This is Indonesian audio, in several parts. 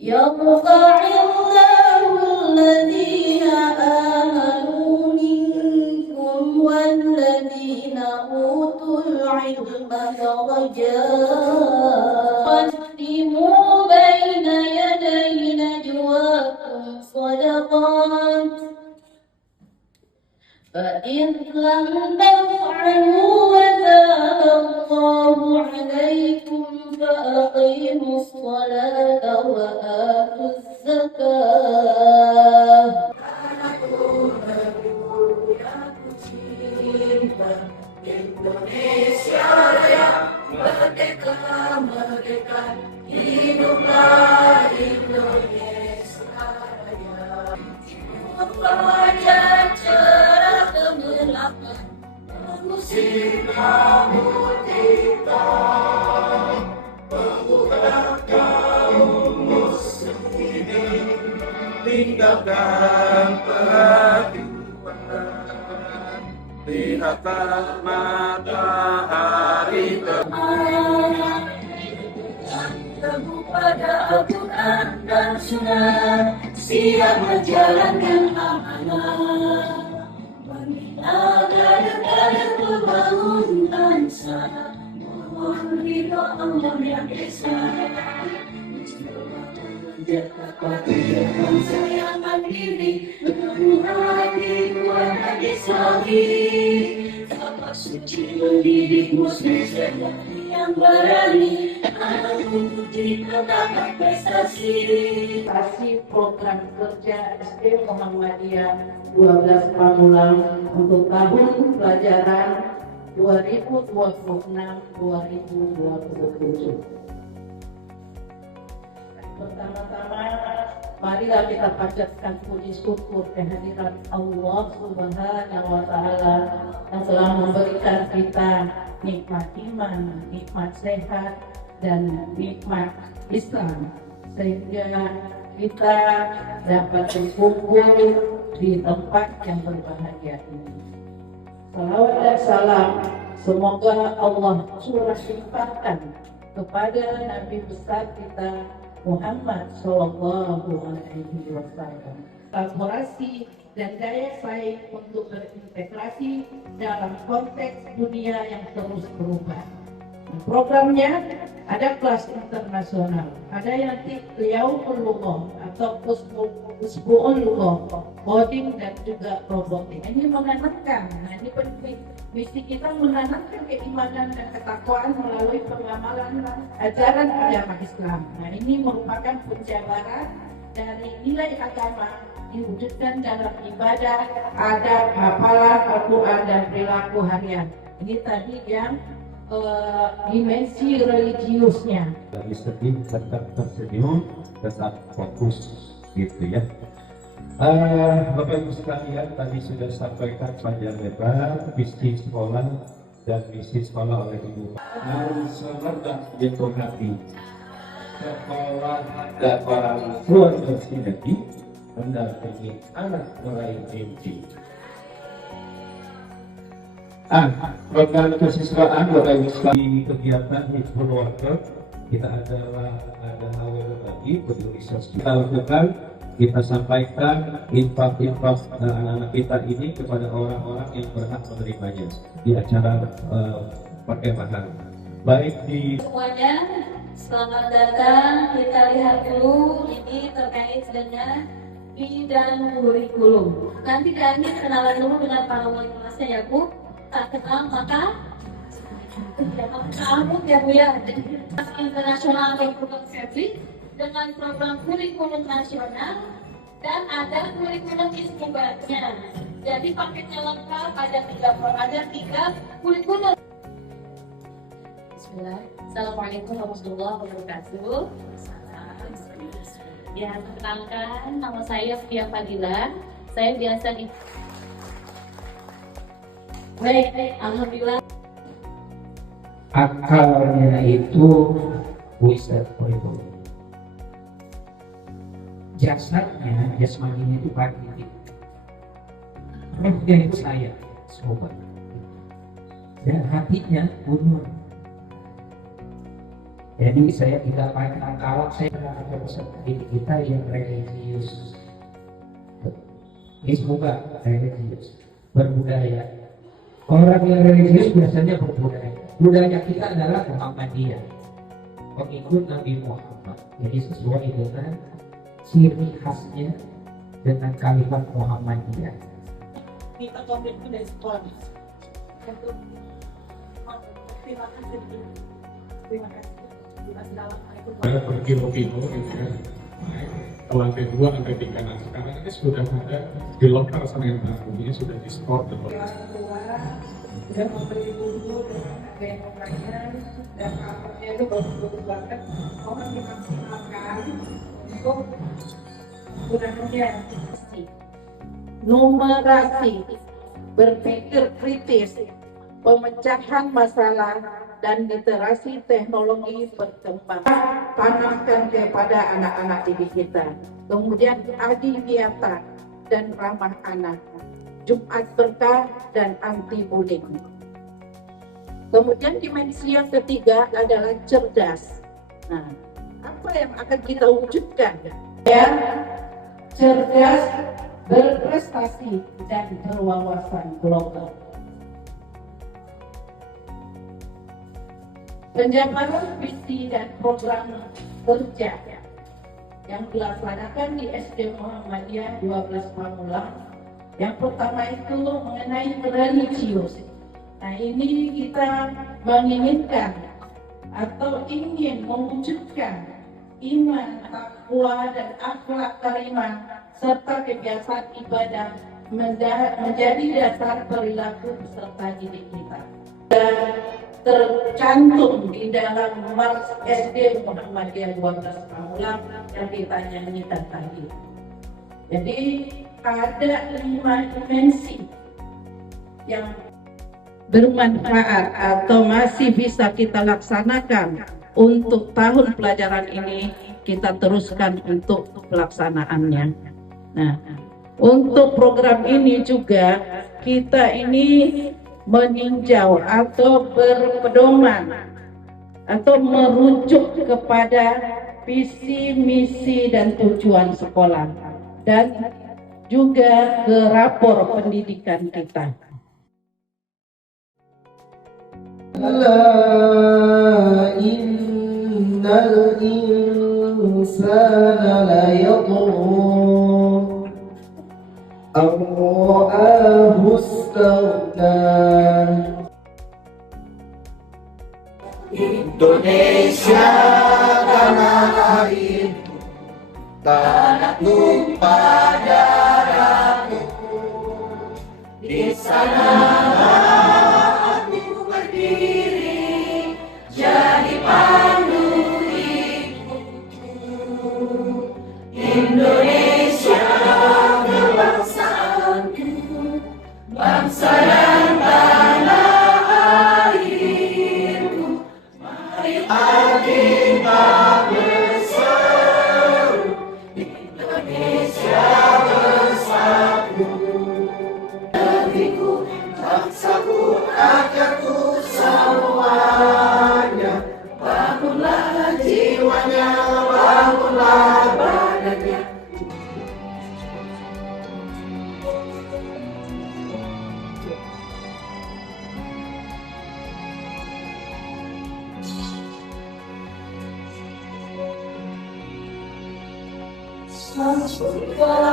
يرفع الله الذين آمنوا منكم والذين أوتوا العلم درجات قدموا بين يدي نجواكم صدقات فإن لم تفعلوا وتاب الله عليكم فأقيموا الصلاة وآتوا الزكاة. Indonesia Raya, merdeka, merdeka, hiduplah Indonesia Raya. Wajah cerah kegelapan, mengusir kabut hitam, membuka kaum muslimin, tinggalkan peraduan, lihatlah matahari teguh pada Al-Quran dan Sunnah, siap menjalankan amanah, membina negara membangun bangsa, mohon ridho Allah yang esa, menjaga patuh bangsa yang mandiri, penuh hati kuat hati saling, tanpa suci mendidik muslim sejati yang berani, memuji tentang prestasi. Program kerja SD Muhammadiyah 12 Pamulang untuk tahun pelajaran 2026-2027. Pertama-tama, marilah kita panjatkan puji syukur kehadirat Allah Subhanahu wa Ta'ala yang telah memberikan kita nikmat iman, nikmat sehat, dan nikmat Islam, sehingga kita dapat berkumpul di tempat yang berbahagia ini. Salawat dan salam semoga Allah curah limpahkan kepada Nabi besar kita Muhammad Sallallahu Alaihi Wasallam. Kolaborasi dan daya saing untuk berintegrasi dalam konteks dunia yang terus berubah. Programnya ada kelas internasional, ada yang Yaumul Lughah atau Usbu'ul Lughah, coding dan juga robotik. Ini menanamkan, ini penting. Misi kita menanamkan keimanan dan ketakwaan melalui pengamalan ajaran agama Islam. Nah, ini merupakan penjabaran dari nilai agama diwujudkan dalam ibadah, adab, hafalan Al-Quran dan perilaku harian. Ini tadi yang dimensi religiusnya. Dari sedih tetap tersenyum, tetap fokus gitu ya. Bapak Ibu sekalian, tadi sudah sampaikan panjang lebar visi sekolah dan misi sekolah oleh Ibu. Harus serta diperhati. Sekolah dan orang tua bersinergi mendampingi anak meraih mimpi. Program kesiswaan Bapak Ibu sekalian, kegiatan Hizbul Wadah kita ada hal berbagi peduli sosial kita lakukan, kita sampaikan infak anak-anak kita ini kepada orang-orang yang berhak menerimanya di acara perkemahan. Baik di semuanya, selamat datang. Kita lihat dulu ini terkait dengan bidang kurikulum. Nanti kami kenalan dulu dengan para wali kelasnya ya Bu. Tak kenal maka kamu ya Bu ya. Internasional Kurikulum Febri dengan program kurikulum nasional dan ada kurikulum istimewa-nya. Jadi paketnya lengkap, ada tiga kurikulum. Bismillah. Assalamualaikum warahmatullahi wabarakatuh. Ya, perkenalkan nama saya Fia Fadila. Saya biasa di baik, alhamdulillah. akalnya itu wisdom itu. Jasadnya, jasmaninya itu pagi. Rohnya itu saya, sobat. Dan hatinya unur. Jadi saya tidak pandang kalau saya ada peserta didik kita yang religius. Ini semoga religius, berbudaya. Orang yang religius biasanya berbudaya. Budaya kita adalah Muhammadiyah, pengikut Nabi Muhammad. Jadi sesuai dengan ciri khasnya dengan kalimat Muhammadiyah. Kita komitmen dari sekolah untuk terima kasih. Terima kasih. Assalamualaikum. Ada berkilo-kilo gitu ya. Ke lantai 2, lantai 3. Nah sekarang ini sudah ada di lokal sama yang baru ini sudah di store di lokal. Sudah memberi bumbu dengan ada yang lumayan dan kamarnya itu bagus banget. Orang dimaksimalkan untuk gunanya numerasi, berpikir kritis, pemecahan masalah, dan literasi teknologi berkembang. Tanamkan kepada anak-anak didik kita. Kemudian adiwiyata dan ramah anak, Jumat berkah dan anti bullying. Kemudian dimensi yang ketiga adalah cerdas. Nah, apa yang akan kita wujudkan? Ya, cerdas, berprestasi, dan berwawasan global. Penjabaran visi dan program kerja yang dilaksanakan di SD Muhammadiyah 12 Pamulang. Yang pertama itu mengenai religius. Nah, ini kita menginginkan atau ingin mewujudkan iman, takwa, dan akhlak karimah serta kebiasaan ibadah menjadi dasar perilaku peserta didik kita. Dan tercantum di dalam Mars SD Muhammadiyah 12 Pamulang yang ditanyakan tadi. Jadi ada 5 dimensi yang bermanfaat atau masih bisa kita laksanakan untuk tahun pelajaran ini, kita teruskan untuk pelaksanaannya. Nah, untuk program ini juga kita ini meninjau atau berpedoman atau merujuk kepada visi, misi, dan tujuan sekolah dan juga ke rapor pendidikan kita. Innal insana layadhur ar-ra'ahu istaghna. Indonesia tanah air, tanah tumpah darahku. Di sana aku berdiri, jadi pandu hidupku. Indonesia kebangsaanku, bangsa dan tanah airku. Mari kita berseru, Indonesia bersatu. Negeriku, bangsaku, rakyatku semuanya. Bangunlah jiwanya, bangunlah badannya. Sampaikan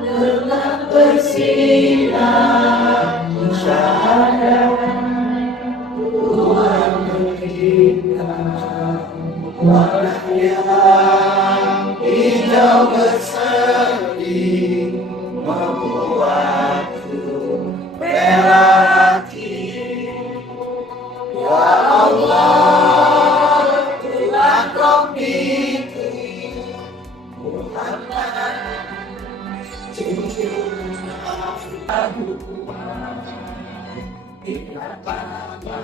dengan bersinar syahadat Tuhan kita, warna yang hijau berseri membuatku rela hati. Ya Allah, Tuhan Rabbiku, Muhammad junjungan aku. Tidak apa-apa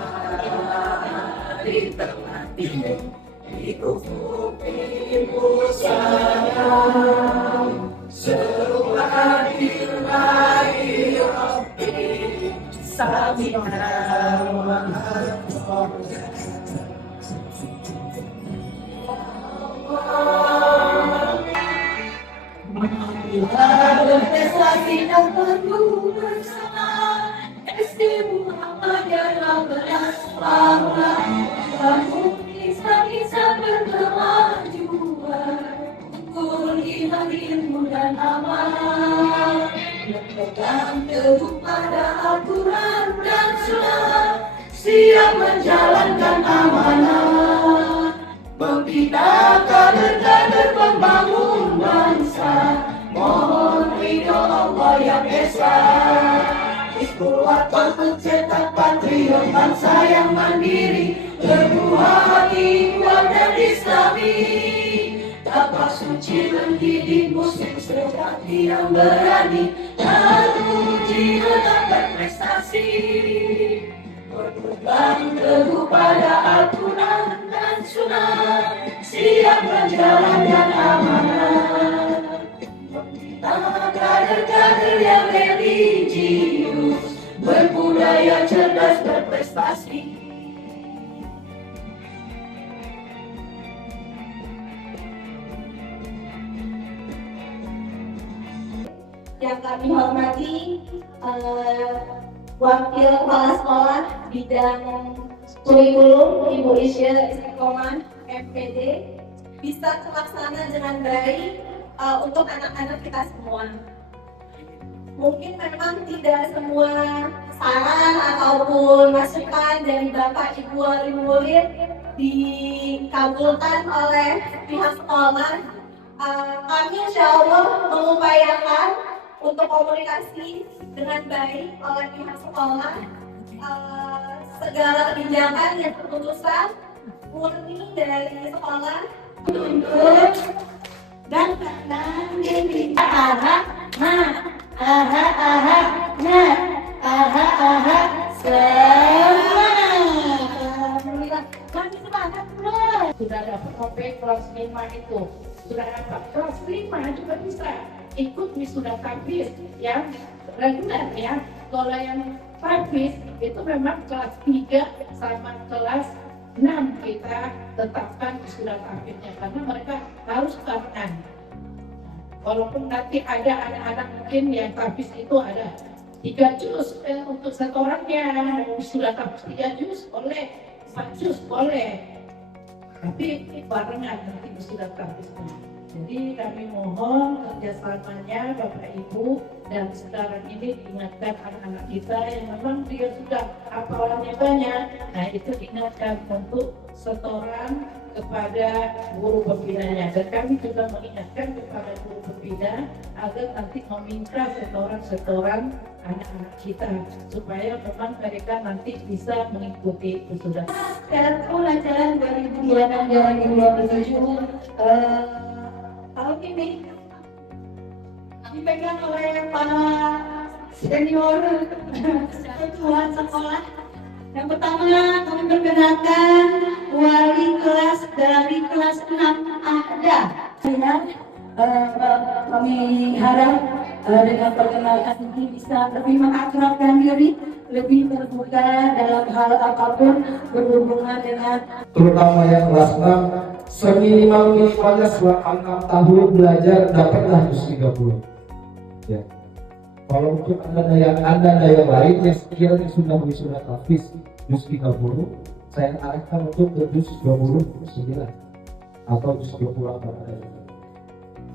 di tengah timur, di ufuk timur sayang, seru hadirai Rabbi, Sami'na wa ata'na. berprestasi dan penuh bersama. SD Muhammadiyah berasrama, bangun Islam berkemajuan, ukur iman ilmu dan amal, berpegang teguh pada aturan dan sunnah, siap menjalankan amanah, membina kader-kader pembangun bangsa. Mohon ridho Allah yang esa, kuat mencetak patriot bangsa yang mandiri, berbuah hati kuat dan islami, tapak suci mendidik muslim sejati yang berani, dan uji tetap berprestasi, berpegang teguh pada aturan dan sunnah, siap menjalankan amanah, membina kader-kader yang religius, berbudaya cerdas berprestasi. Yang kami hormati Wakil Kepala Sekolah Bidang Kurikulum Ibu Isya Istiqomah MPD, bisa terlaksana dengan baik untuk anak-anak kita semua. Mungkin memang tidak semua saran ataupun masukan dari Bapak Ibu wali murid dikabulkan oleh pihak sekolah. Kami insya Allah mengupayakan untuk komunikasi dengan baik oleh pihak sekolah. Segala kebijakan dan keputusan murni dari sekolah untuk dan karena ini kami semangat terus. Sudah dapat OP kelas 5 itu, sudah dapat kelas 5 juga bisa ikut wisuda tahfiz yang reguler ya. Kalau yang tahfiz itu memang kelas 3 sama kelas 6 kita tetapkan wisuda tahfiznya karena mereka harus Quran. Walaupun nanti ada anak-anak mungkin yang tahfiz itu ada 3 juz untuk setorannya, wisuda tahfiz 3 juz boleh, 4 juz boleh, tapi barengan nanti wisuda tahfiznya. Jadi kami mohon kerjasamanya Bapak Ibu, dan sekarang ini diingatkan anak-anak kita yang memang dia sudah hafalannya banyak, nah itu diingatkan untuk setoran kepada guru pembinanya, dan kami juga mengingatkan kepada guru pembina agar nanti meminta setoran-setoran anak-anak kita supaya memang mereka nanti bisa mengikuti wisuda. Dalam pelajaran 2026-2027 tahun ini dipegang oleh para senior ketua sekolah. Yang pertama, kami perkenalkan wali kelas dari kelas 6 Ahda. Kami harap dengan perkenalan ini bisa lebih mengakrabkan diri, lebih terbuka dalam hal apapun berhubungan dengan Terutama yang kelas 6, seminimal-minimalnya selama 6 tahun belajar dapatlah juz 30 ya. Kalau untuk anda yang lain yang sekiranya sudah wisuda tahfiz juz 30, saya arahkan untuk ke juz 29 atau juz 28.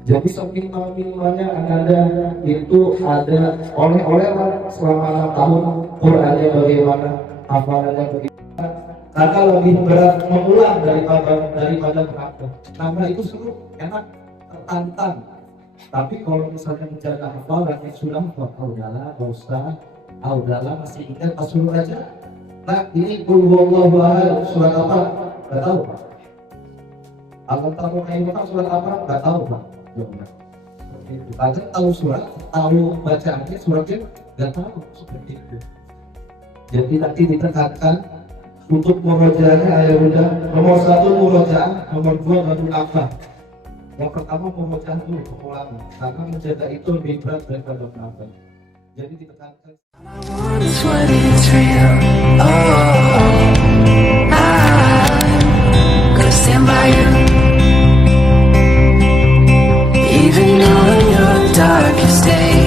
Jadi seminimal-minimalnya anda itu ada oleh-oleh selama 6 tahun, Qurannya bagaimana, hafalannya bagaimana, karena lebih berat mengulang daripada berhafal. Karena itu seru, enak, tertantang. Tapi kalau misalnya menjaga hafalan yang sudah udahlah, Pak Ustaz, udahlah masih ingat Rasul aja. Nah ini Qul huwallahu ahad surat apa? Gak tahu Pak. Al-Fatihah surat apa? Gak tahu Pak. Seperti itu. Aja tahu surat, tahu bacaannya suratnya gak tahu seperti itu. Jadi nanti ditekankan untuk murojaahnya ayat udah nomor 1 murojaah, nomor 2 baru apa? Yang pertama murojaah dulu pengulangan, karena menjaga itu lebih berat daripada penafal. Jadi ditekankan. Stand by you, even though you're darkest days.